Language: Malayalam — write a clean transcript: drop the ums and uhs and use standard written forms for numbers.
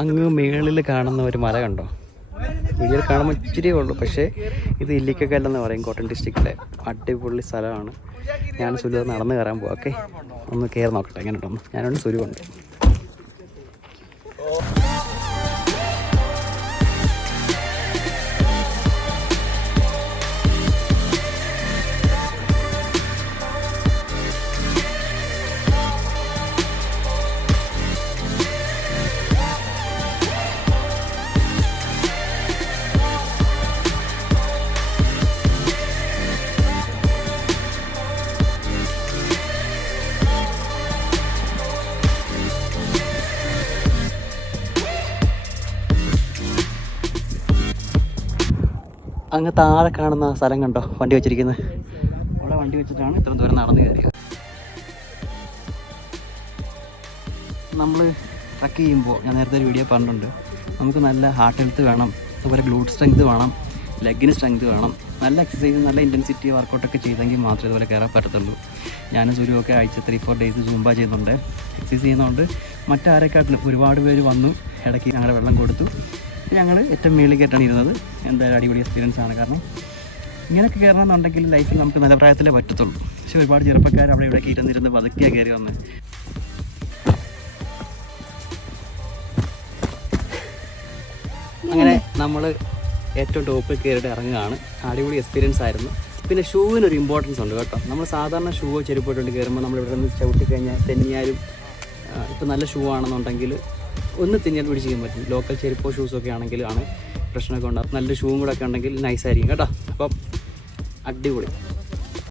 അങ്ങ് മേളിൽ കാണുന്ന ഒരു മല കണ്ടോ? വീഡിയോയിൽ കാണുമ്പോൾ ഇച്ചിരിയേ ഉള്ളൂ, പക്ഷേ ഇത് ഇല്ലിക്കക്കല്ലെന്ന് പറയും, കോട്ടയം ഡിസ്ട്രിക്റ്റിലെ അടിപൊളി സ്ഥലമാണ്. ഞാൻ സുലു നടന്ന് കയറാൻ പോവാം. ഓക്കെ, ഒന്ന് കയറി നോക്കട്ടെ എങ്ങനെ ഉണ്ടോന്ന്. ഞാനൊന്ന് സുലുണ്ട്. അങ്ങ് താഴെ കാണുന്ന സ്ഥലം കണ്ടോ വണ്ടി വെച്ചിരിക്കുന്നത്? അവിടെ വണ്ടി വെച്ചിട്ടാണ് ഇത്രയും ദൂരം നടന്ന് കയറിയത്. നമ്മൾ ട്രക്ക് ചെയ്യുമ്പോൾ ഞാൻ നേരത്തെ ഒരു വീഡിയോ പറഞ്ഞിട്ടുണ്ട്, നമുക്ക് നല്ല ഹാർട്ട് ഹെൽത്ത് വേണം, അതുപോലെ ഗ്ലൂട്ട് സ്ട്രെങ്ത് വേണം, ലെഗിന് സ്ട്രെങ്ത് വേണം, നല്ല എക്സസൈസ് നല്ല ഇൻറ്റൻസിറ്റി വർക്കൗട്ടൊക്കെ ചെയ്തെങ്കിൽ മാത്രമേ ഇതുപോലെ കയറാൻ പറ്റത്തുള്ളൂ. ഞാനും സുരുവൊക്കെ ആഴ്ച 3-4 ഡേയ്സ് സൂംബ ചെയ്യുന്നുണ്ട്. എക്സസൈസ് ചെയ്യുന്നതുകൊണ്ട് മറ്റാരെക്കാട്ടിലും ഒരുപാട് പേര് വന്നു ഇടയ്ക്ക് ഞങ്ങളുടെ വെള്ളം കൊടുത്തു. ഞങ്ങൾ ഏറ്റവും മേളിലേക്കായിട്ടാണ് ഇരുന്നത്. എന്തായാലും അടിപൊളി എക്സ്പീരിയൻസ് ആണ്. കാരണം ഇങ്ങനെയൊക്കെ കയറണമെന്നുണ്ടെങ്കിൽ ലൈഫിൽ നമുക്ക് നല്ല പ്രായത്തിലേ പറ്റത്തുള്ളൂ. പക്ഷേ ഒരുപാട് ചെറുപ്പക്കാർ അവിടെ ഇവിടേക്ക് ഇരുന്നിരുന്ന് പതുക്കെയാണ് കയറി വന്ന്. അങ്ങനെ നമ്മൾ ഏറ്റവും ടോപ്പിൽ കയറിയിട്ട് ഇറങ്ങുകയാണ്. അടിപൊളി എക്സ്പീരിയൻസ് ആയിരുന്നു. പിന്നെ ഷൂവിനൊരു ഇമ്പോർട്ടൻസ് ഉണ്ട് കേട്ടോ. നമ്മൾ സാധാരണ ഷൂവോ ചെരുപ്പോട്ടുണ്ട് കയറുമ്പോൾ നമ്മൾ ഇവിടെ നിന്ന് ചവിട്ടിക്കഴിഞ്ഞാൽ തെന്നിയാലും ഇപ്പോൾ നല്ല ഷൂ ആണെന്നുണ്ടെങ്കിൽ ഒന്ന് തിന്നാൻ പിടിച്ച് ചെയ്യാൻ പറ്റും. ലോക്കൽ ചെരുപ്പോ ഷൂസൊക്കെ ആണെങ്കിൽ പ്രശ്നമൊക്കെ ഉണ്ടാകും. നല്ല ഷൂവും കൂടെ ഒക്കെ ഉണ്ടെങ്കിൽ നൈസായിരിക്കും കേട്ടോ. അപ്പം അടിപൊളി.